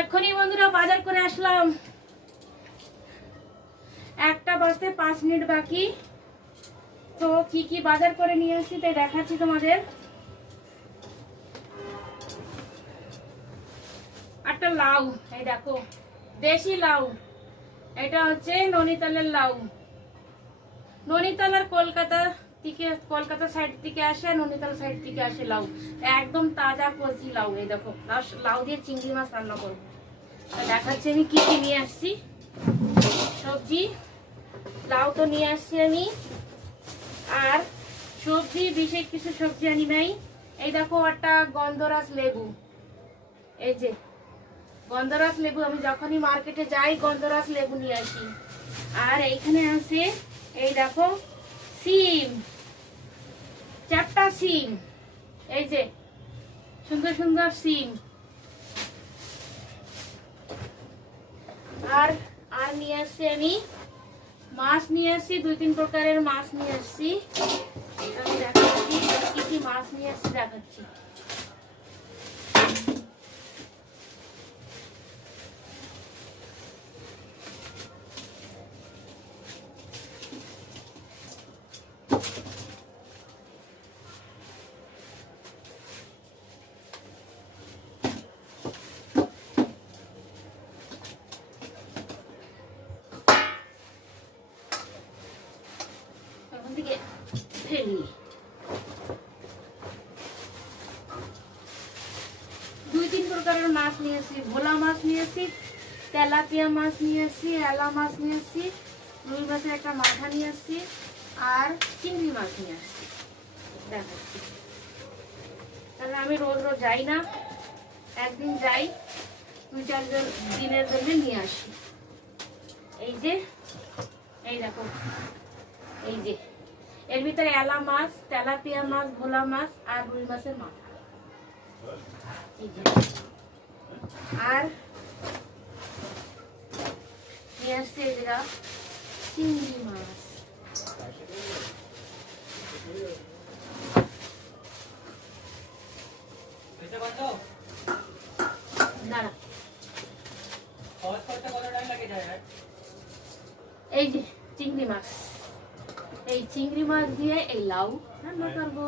এখনই বন্ধুরা বাজার করে আসলাম, 1টা বাজতে 5 মিনিট বাকি। তো কি কি বাজার করে নিয়ে আসছি তাই দেখাচ্ছি তোমাদের। একটা লাউ, এই দেখো দেশি লাউ, এটা হচ্ছে ননিতালের লাউ। ননিতাল আর কলকাতা সাইড থেকে আসে, ননিতাল সাইড থেকে আসে লাউ, একদম তাজা কচি লাউ। এই দেখো লাউ দিয়ে চিংড়ি মাছ রান্না করবো। দেখাচ্ছি আমি কি কি নিয়ে আসছি সবজি। লাউ তো নিয়ে আসছি আমি, আর সবজি বিশেষ কিছু সবজি আনি নাই। এই দেখো একটা গন্ধরাজ লেবু, এই যে গন্ধরাজ লেবু, আমি যখনই মার্কেটে যাই গন্ধরাজ লেবু নিয়ে আসি। আর এইখানে আছে এই দেখো সিম, 4টা সিম, এই যে সুন্দর সুন্দর সিম। আর আর নিয়ে আসছি আমি মাছ নিয়ে আসছি, 2-3 প্রকারের মাছ নিয়ে আসছি। আমি দেখাচ্ছি কি কি মাছ নিয়ে আসছি, দেখাচ্ছি। থেকে ফেলি 2-3 প্রকারের মাছ নিয়েছি। ভোলা মাছ নিয়েছি, তেলাপিয়া মাছ নিয়েছি, এলা মাছ নিয়েছি, রুই মাছের একটা মাথা নিয়ে আসছি, আর চিংড়ি মাছ নিয়ে আসছি। দেখাচ্ছি, তাহলে আমি রোজ রোজ যাই না, একদিন যাই, 2-4 দিনের জন্য নিয়ে আসি। এই যে এই দেখো, এই যে এর ভিতরে এলা মাছ, তেলাপিয়া মাছ, ভোলা মাছ আর রুই মাছের মাথা। আর নিয়ে আসছে এই জায়গা চিংড়ি মাছ। এই যে চিংড়ি মাছ, এই চিংড়ি মাছ দিয়ে এই লাউ রান্না করবো।